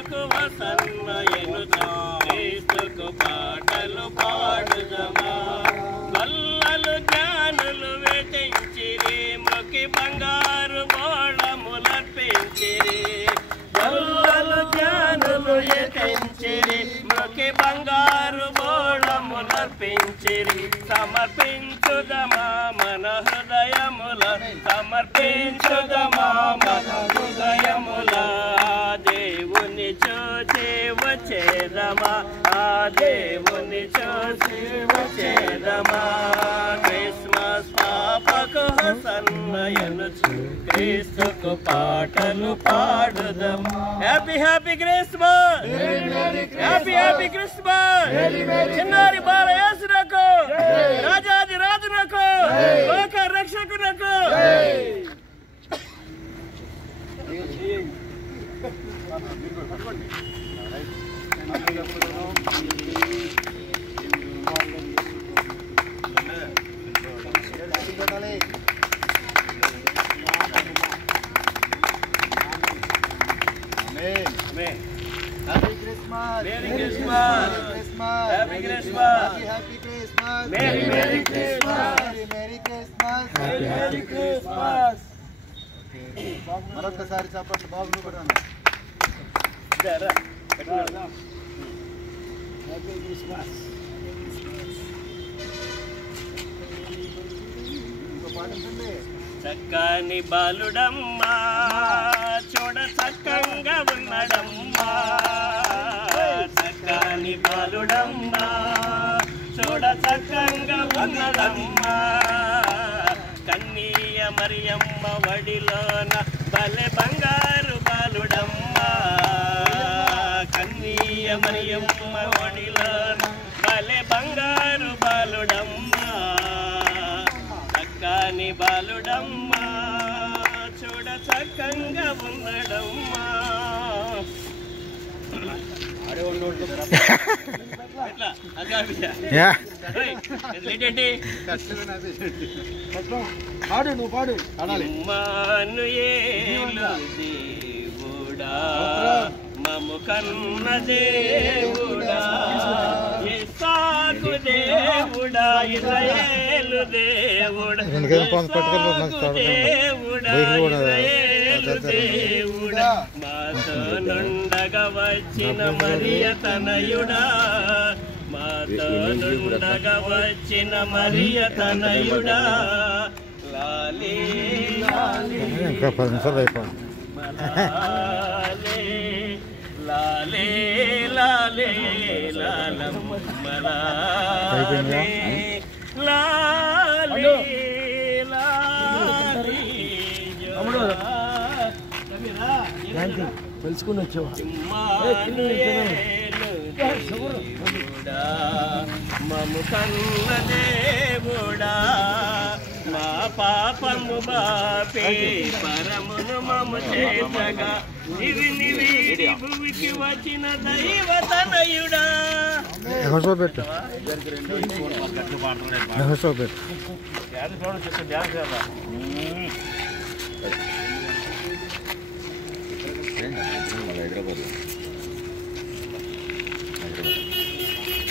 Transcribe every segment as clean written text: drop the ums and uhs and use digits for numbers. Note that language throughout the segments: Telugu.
పాపకు వసన్నయనుచు క్రీస్తుకు పాటలు పాడుదమా గొల్లలు జ్ఞానులు వేటించిరి మొక్కి బంగారు బోళములర్పించిరి గొల్లలు జ్ఞానులు వేటించిరి మొక్కి బంగారు బోళములర్పించిరి సమర్పించుదమా మన హృదయముల సమర్పించుదమా మన హృదయముల దేవుని చూచి వచ్చేదమా ఆ దేవుని చూచి వచ్చేదమా క్రిస్మస్ పాపకు హసన్నయనుచు క్రీస్తుకు పాటలు పాడుదమా happy happy Christmas happy happy Christmas చిన్నారి బాల యేసునకు రాజాది రాజునకు లోక రక్షకునకు Happy Christmas! Merry Christmas! Happy Christmas! Happy Christmas! Merry Merry Christmas! Merry Christmas! Merry Merry Christmas! మరొకసారి చెప్పండి బాబు కూడా హ్యాపీ క్రిస్మస్ ఇంకో పాట ఉంటుంది చక్కని బాలుడమ్మా చూడ చక్కంగా ఉన్నడమ్మా చక్కని బాలుడమ్మా చూడ చక్కంగా ఉన్నడమ్మా కన్నీయ మరియమ్మ వడిలోన బలె బంగారు బాలుడమ్మా కన్నీయ మరియమ్మ వడిలోన బలె బంగారు బాలుడమ్మా చక్కని బాలుడమ్మా చూడ చక్కంగా ఉన్నడమ్మా పాడు నువ్వు పాడు ఇమ్మానుయేలు దేవుడా మము కన్న దేవుడా ఇస్సాకు దేవుడా ఇశ్రాయేలు దేవుడా ఇశ్రాయేలు దేవుడా మాతో నుండగా వచ్చిన మరియ తనయుడా మాతో నుండగా వచ్చిన మరియ తనయుడా లాలే లాలే ఇంకా 10 నిమిషాలు అయిపోయింది లాలే లాలే లాలమ్మ లాలే లాలే లాలే తెలుసుకుని వచ్చావా మము కన్న దేవుడా మా పాపము బాపే పరమును మము చేసగా నివి భూమికి వచ్చిన దైవతనయుడా పెట్టు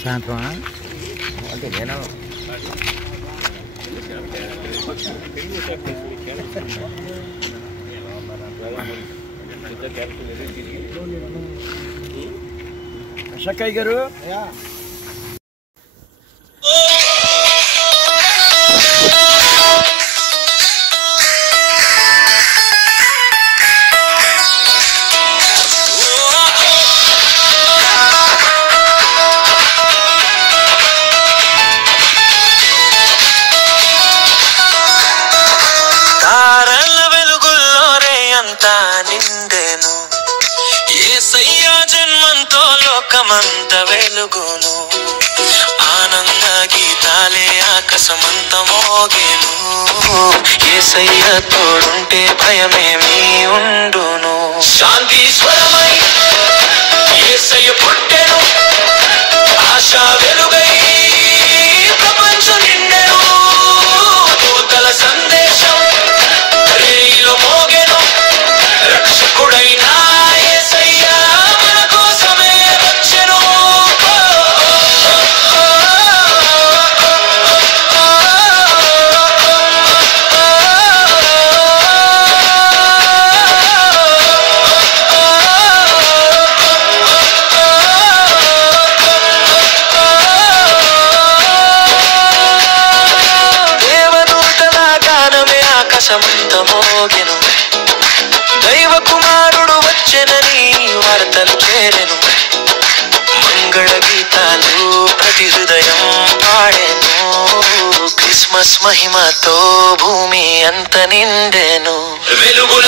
సాయంత్రం అంటే నేను షక్కయ్య గారు లోకమంత వెలుగును ఆనంద గీతాలే ఆకాశమంత మోగేను యేసయ్య తోడుంటే భయమేమీ ఉండును శాంతి స్వరమై యేసయ్య పుట్టెను ఆశా వెలుగై ప్రపంచం నిండెను దూతల సందేశం రేయిలో మోగెను రక్షకుడైన యేసయ్య మన చేరెను మంగళ గీతాలు ప్రతి హృదయం పాడెను క్రిస్మస్ మహిమతో భూమి అంత నిండెను వెలుగుల